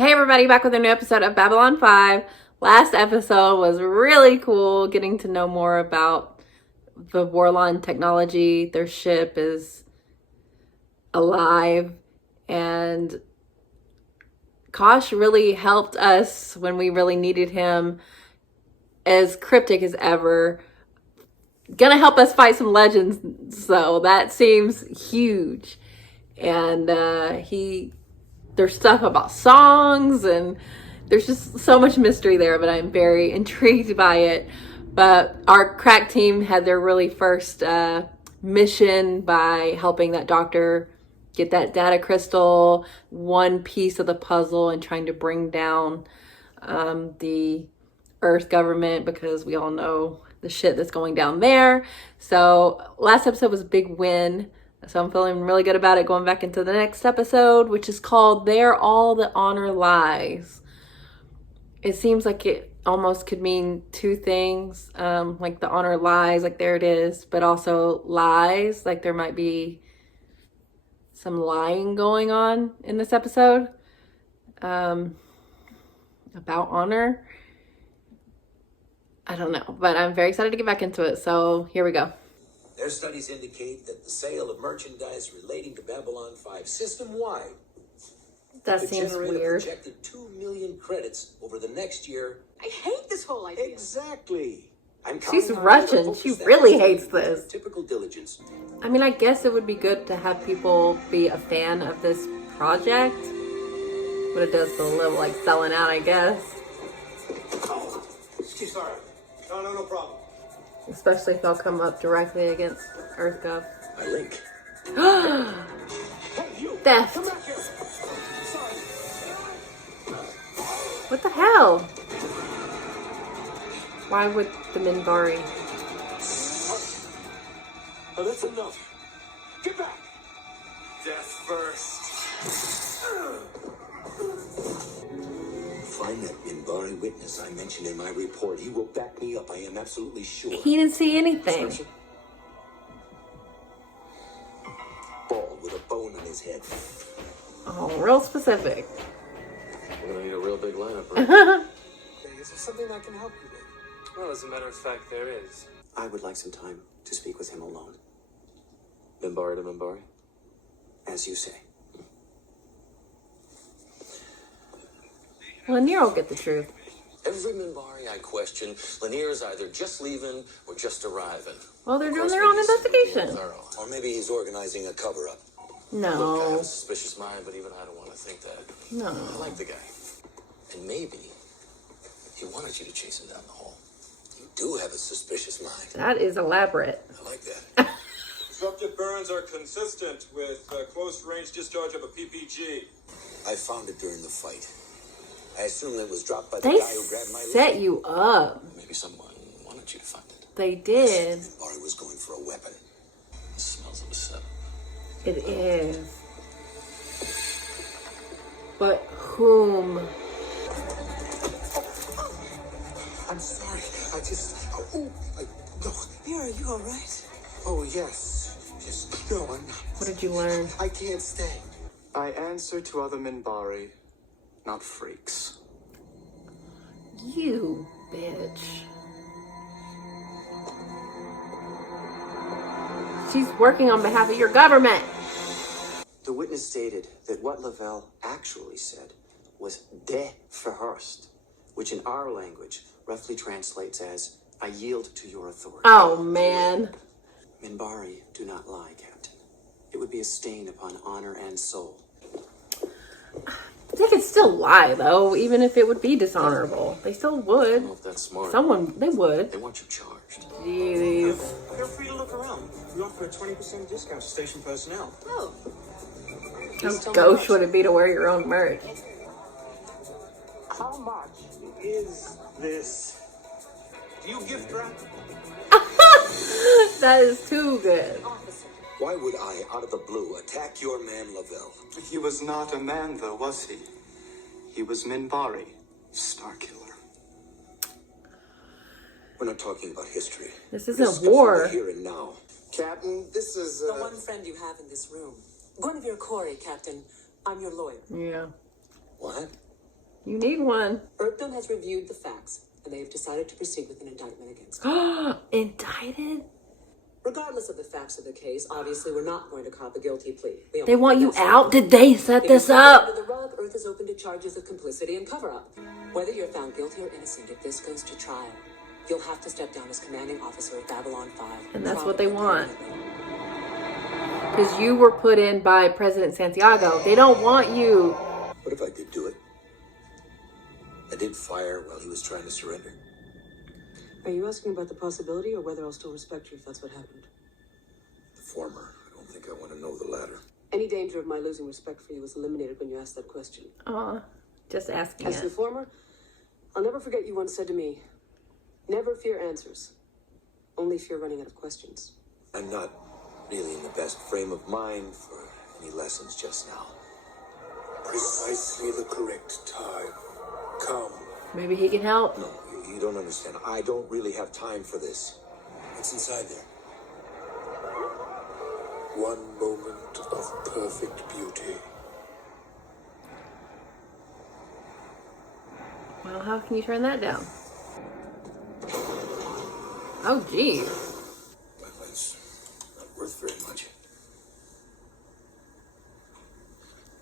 Hey everybody, back with a new episode of Babylon 5. Last episode was really cool, getting to know more about the Warlon technology. Their ship is alive, and Kosh really helped us when we really needed him, as cryptic as ever. Gonna help us fight some legends, so that seems huge. And there's stuff about songs, and there's just so much mystery there, but I'm very intrigued by it. But our crack team had their really first mission by helping that doctor get that data crystal, one piece of the puzzle, and trying to bring down the Earth government, because we all know the shit that's going down there. So last episode was a big win. So I'm feeling really good about it, going back into the next episode, which is called There All the Honor Lies. It seems like it almost could mean two things, like the honor lies, like there it is, but also lies, like there might be some lying going on in this episode about honor. I don't know, but I'm very excited to get back into it. So here we go. Their studies indicate that the sale of merchandise relating to Babylon 5 system-wide That seems weird. Projected 2 million credits over the next year. I hate this whole idea. Exactly. She's Russian. She really hates this. Typical diligence. I mean, I guess it would be good to have people be a fan of this project, but it does feel a little like selling out, I guess. Oh, sorry. No problem. Especially if they'll come up directly against EarthGov. My link. Theft. What the hell? Why would the Minbari? Oh, that's enough. Get back. Death first. Find that Minbari witness I mentioned in my report. He will back me up. I am absolutely sure. He didn't see anything. Bald with a bone on his head. Oh, real specific. We're gonna need a real big lineup, right? Is there something I can help you with? Well, as a matter of fact, there is. I would like some time to speak with him alone. Minbari to Minbari? As you say. Lanier will get the truth. Every Minbari I question, Lanier's either just leaving or just arriving. Well, they're doing their own investigation. Or maybe he's organizing a cover-up. Look, I have No. a suspicious mind, but even I don't want to think that. No. I like the guy. And maybe he wanted you to chase him down the hole. You do have a suspicious mind. That is elaborate. I like that. Disruptive burns are consistent with close-range discharge of a PPG. I found it during the fight. I assume it was dropped by the They guy who grabbed my set leg. you up. Maybe someone wanted you to find it. They did. Minbari was going for a weapon. It smells of a setup. It is. But whom? I'm sorry. No. Here, are you all right? Oh, yes. Just, no, I'm not. What did you learn? I can't stay. I answer to other Minbari, not freaks. You bitch. She's working on behalf of your government. The witness stated that what Lavelle actually said was "de verhurst," which in our language roughly translates as "I yield to your authority." Oh, man. Minbari do not lie, Captain. It would be a stain upon honor and soul. They could still lie, though, even if it would be dishonorable. They still I don't would. know if that's smart. They would. They want you charged. Jeez. Feel free to look around. We offer a 20% discount to station personnel. Oh. How gauche would it be to wear your own merch? How much is this? Do you gift wrap? That is too good. Officer. Why would I, out of the blue, attack your man Lavelle? He was not a man, though, was he? He was Minbari, Star Killer. We're not talking about history. This We're isn't discussing war. the here and now. Captain, this is, The one friend you have in this room. Guinevere Corey, Captain. I'm your lawyer. Yeah. What? You need one. Earthdom has reviewed the facts, and they have decided to proceed with an indictment against Indicted? Regardless of the facts of the case, obviously we're not going to cop a guilty plea. They want you out? Did they set this up? Under the rug, Earth is open to charges of complicity and cover-up. Whether you're found guilty or innocent, if this goes to trial, you'll have to step down as commanding officer of Babylon 5. And that's what they want. Permanently. Because you were put in by President Santiago. They don't want you. What if I did do it? I did fire while he was trying to surrender. Are you asking about the possibility or whether I'll still respect you if that's what happened? The former. I don't think I want to know the latter. Any danger of my losing respect for you was eliminated when you asked that question. Aw, just asking As to the it. former, I'll never forget you once said to me, never fear answers, only fear running out of questions. I'm not really in the best frame of mind for any lessons just now. Precisely the correct time. Come. Maybe he can help. No, you don't understand. I don't really have time for this. What's inside there? One moment of perfect beauty. Well, how can you turn that down? Oh, geez. Well, that's not worth very much.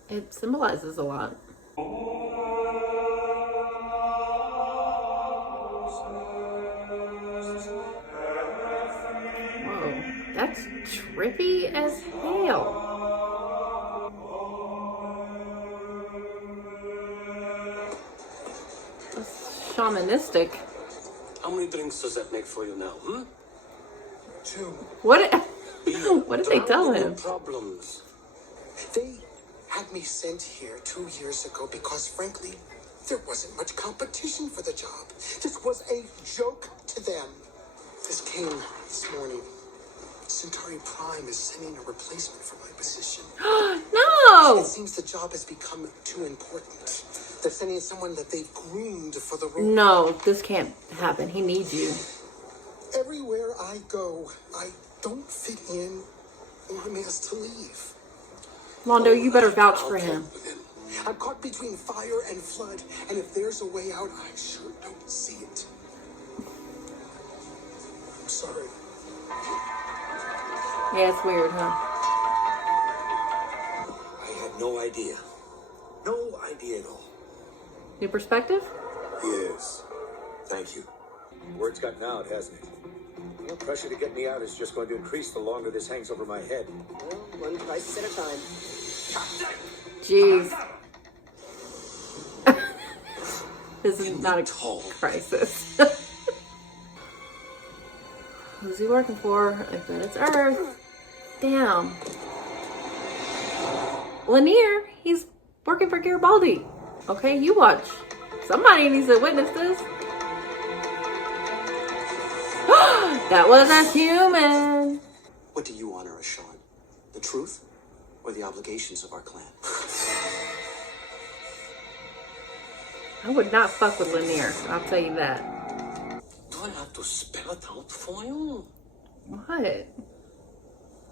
It symbolizes a lot. Whoa, that's trippy as hell. That's shamanistic. How many drinks does that make for you now, hmm? 2. What? What did they tell Drowning in him? Problems. They had me sent here 2 years ago because, frankly, there wasn't much competition for the job. This was a joke to them. This came this morning. Centauri Prime is sending a replacement for my position. No! It seems the job has become too important. They're sending someone that they've groomed for the role. No, this can't happen. He needs you. Everywhere I go, I don't fit in or I'm asked to leave. Londo, you better vouch for I'll him. cope with him. I'm caught between fire and flood, and if there's a way out, I sure don't see it. I'm sorry. Yeah, it's weird, huh? I had no idea. No idea at all. New perspective? Yes. Thank you. Word's gotten out, hasn't it? The pressure to get me out is just going to increase the longer this hangs over my head. Well, one crisis at a time. Jeez. This is not a crisis. Who's he working for? I bet it's Earth. Damn. Lanier, he's working for Garibaldi. Okay, you watch. Somebody needs to witness this. That was a human. What do you honor as Sean? The truth or the obligations of our clan? I would not fuck with Lanier. I'll tell you that. Do I have to spell it out for you? What?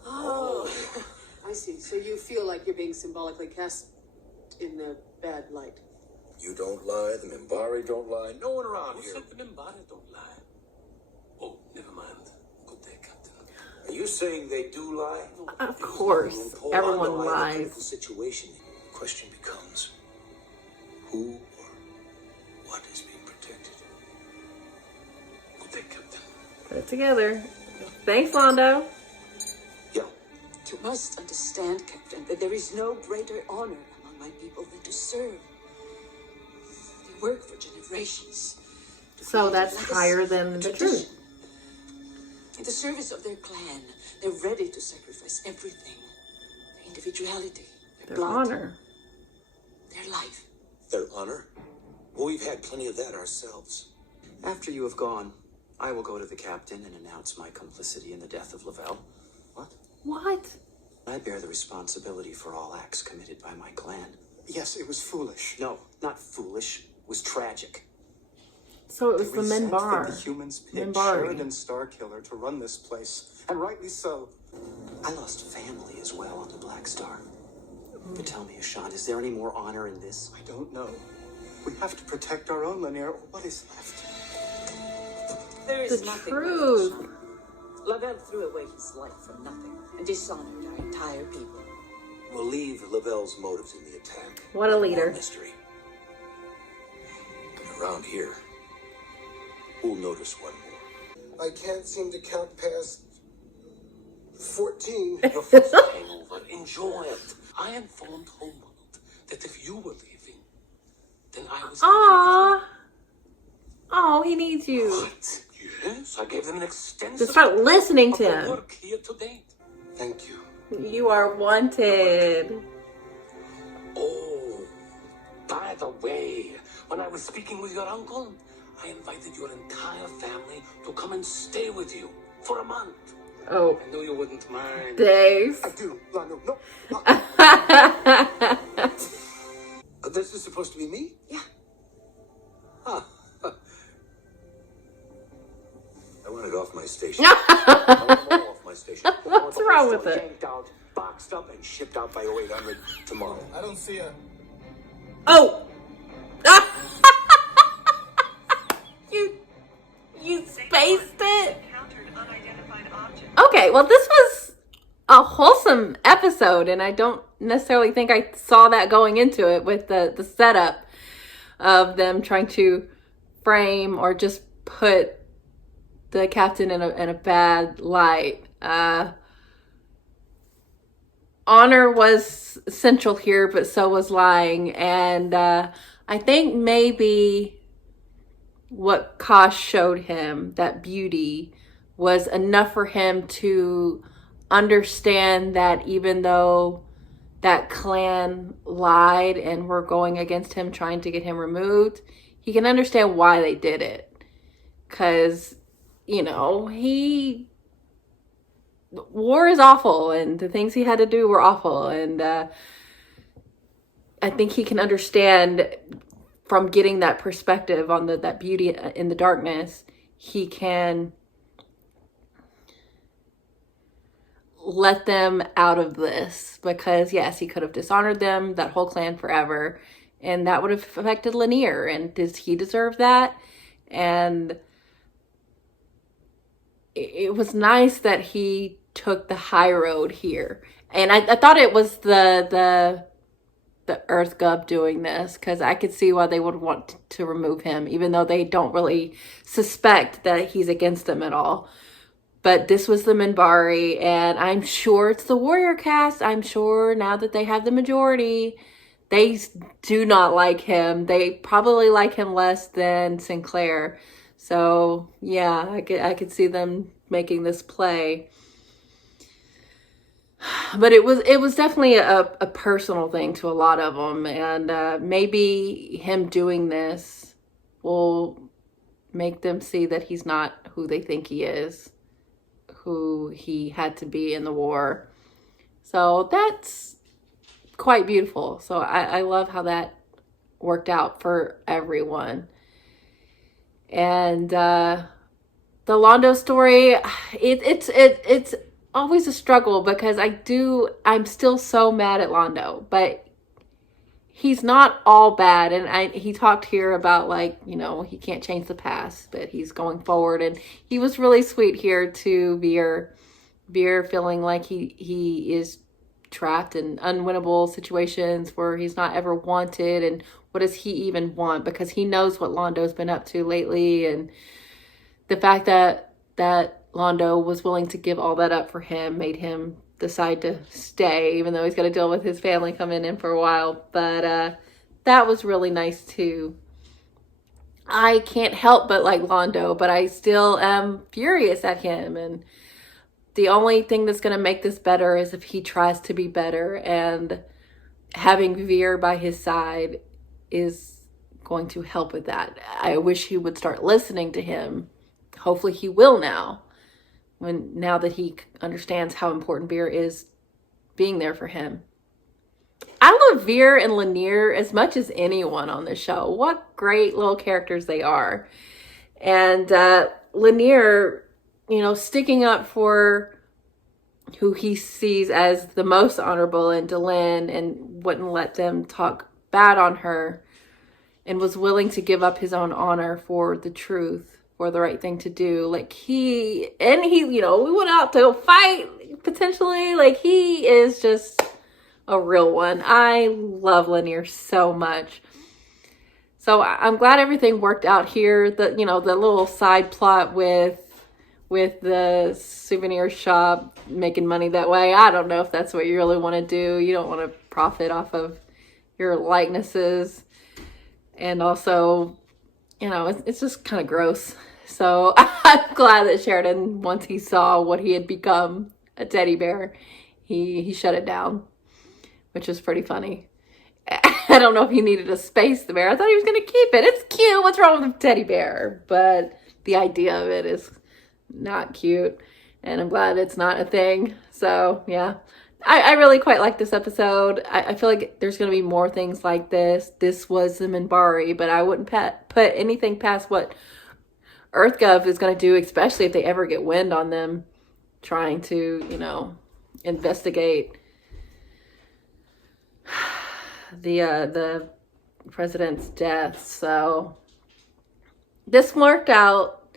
Oh, I see. So you feel like you're being symbolically cast in a bad light. You don't lie, the Minbari don't lie, no one around Who here. said the Minbari don't lie? Oh, never mind. Good day, Captain. Are you saying they do lie? Of course. Hold Everyone on, though, I have a critical lies. situation. The question becomes, who or what is being protected? Good day, Captain. Put it together. Thanks, Londo. Yeah. You must understand, Captain, that there is no greater honor among my people than to serve. They work for generations. to So create a that's legacy, higher than a the tradition. truth. In the service of their clan, they're ready to sacrifice everything. Their individuality, their Their blood, honor. their life. Their honor? Well, we've had plenty of that ourselves. After you have gone, I will go to the captain and announce my complicity in the death of Lavelle. What? What? I bear the responsibility for all acts committed by my clan. Yes, it was foolish. No, not foolish. It was tragic. So it was We the sent that Minbar. the humans picked Minbari. Sheridan Starkiller to run this place, and rightly so. I lost family as well on the Black Star. But tell me, Ashan, is there any more honor in this? I don't know. We have to protect our own Lanier, or what is left. There is The nothing truth. left, Sean. Lavelle threw away his life for nothing and dishonored our entire people. We'll leave Lavelle's motives in the attack. What a More leader. mystery. And around here, we'll notice one more. I can't seem to count past 14. Your first hangover. Enjoy it. I informed Homeworld that if you were leaving, then I was. Aww. Oh, he needs you. What? Yes, I gave them an extensive. Just start listening of to the him. work here to date. Thank you. You are wanted. Oh, by the way, when I was speaking with your uncle, I invited your entire family to come and stay with you for a month. Oh, I knew you wouldn't mind. Dave. I do. Londo, no. This is supposed to be me? Yeah. Huh. I want it off my station. I want them all off my station. I want What's the whole wrong with store it? yanked out, boxed up, and shipped out by 0800 tomorrow. I don't see a... Oh. You spaced it. Okay, well, this was a wholesome episode, and I don't necessarily think I saw that going into it with the setup of them trying to frame or just put the captain in a bad light. Honor was central here, but so was lying, and I think maybe what Kosh showed him, that beauty, was enough for him to understand that even though that clan lied and were going against him, trying to get him removed, he can understand why they did it. Because, you know, war is awful, and the things he had to do were awful, and I think he can understand from getting that perspective on that beauty in the darkness. He can let them out of this, because yes, he could have dishonored them, that whole clan, forever, and that would have affected Lanier, and does he deserve that? And it was nice that he took the high road here, and I thought it was the Earth Gub doing this, because I could see why they would want to remove him, even though they don't really suspect that he's against them at all. But this was the Minbari, and I'm sure it's the Warrior cast. I'm sure now that they have the majority, they do not like him. They probably like him less than Sinclair. So yeah, I could see them making this play. But it was definitely a personal thing to a lot of them, and maybe him doing this will make them see that he's not who they think he is, who he had to be in the war. So that's quite beautiful. So I love how that worked out for everyone. And the Londo story, it's always a struggle, because I'm still so mad at Londo, but he's not all bad. And he talked here about, like, you know, he can't change the past, but he's going forward. And he was really sweet here to Veer feeling like he is trapped in unwinnable situations where he's not ever wanted. And what does he even want? Because he knows what Londo's been up to lately, and the fact that Londo was willing to give all that up for him made him decide to stay, even though he's got to deal with his family coming in for a while. But that was really nice too. I can't help but like Londo, but I still am furious at him, and the only thing that's going to make this better is if he tries to be better, and having Veer by his side is going to help with that. I wish he would start listening to him. Hopefully he will now that he understands how important Veer is being there for him. I love Veer and Lanier as much as anyone on this show. What great little characters they are. And Lanier, you know, sticking up for who he sees as the most honorable in Delenn, and wouldn't let them talk bad on her. and was willing to give up his own honor for the truth, for the right thing to do. Like he, you know, we went out to fight potentially. Like he is just a real one. I love Lanier so much. So I'm glad everything worked out here. The, you know, the little side plot with the souvenir shop making money that way. I don't know if that's what you really want to do. You don't want to profit off of your likenesses. And also, you know, it's just kind of gross. So I'm glad that Sheridan, once he saw what he had become, a teddy bear, he shut it down, which is pretty funny. I don't know if he needed a space bear. I thought he was going to keep it. It's cute. What's wrong with a teddy bear? But the idea of it is not cute. And I'm glad it's not a thing. So, yeah. I really quite like this episode. I feel like there's going to be more things like this. This was the Minbari, but I wouldn't put anything past what EarthGov is going to do, especially if they ever get wind on them trying to, you know, investigate the president's death. So this worked out,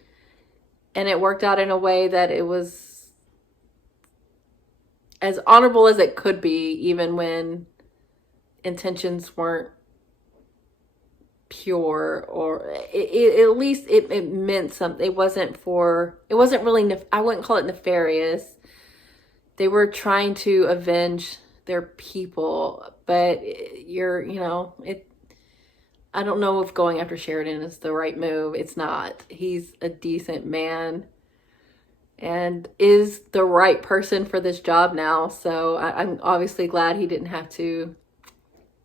and it worked out in a way that it was as honorable as it could be, even when intentions weren't pure, or at least it meant something. It wasn't really, I wouldn't call it nefarious. They were trying to avenge their people, but I don't know if going after Sheridan is the right move. It's not. He's a decent man and is the right person for this job now. So I'm obviously glad he didn't have to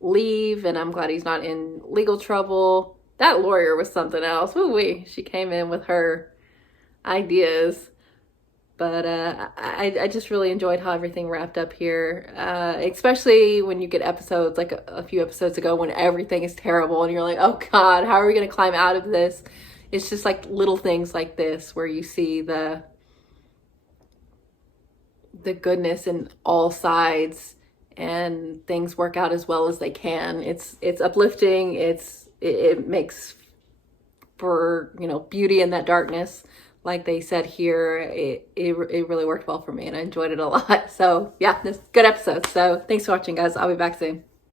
leave, and I'm glad he's not in legal trouble. That lawyer was something else. Woo-wee. She came in with her ideas. But I just really enjoyed how everything wrapped up here, especially when you get episodes like a few episodes ago when everything is terrible and you're like, oh God, how are we going to climb out of this? It's just like little things like this where you see the goodness in all sides and things work out as well as they can. It's uplifting. It makes for, you know, beauty in that darkness. Like they said here, it really worked well for me and I enjoyed it a lot. So yeah, this good episode. So thanks for watching, guys. I'll be back soon.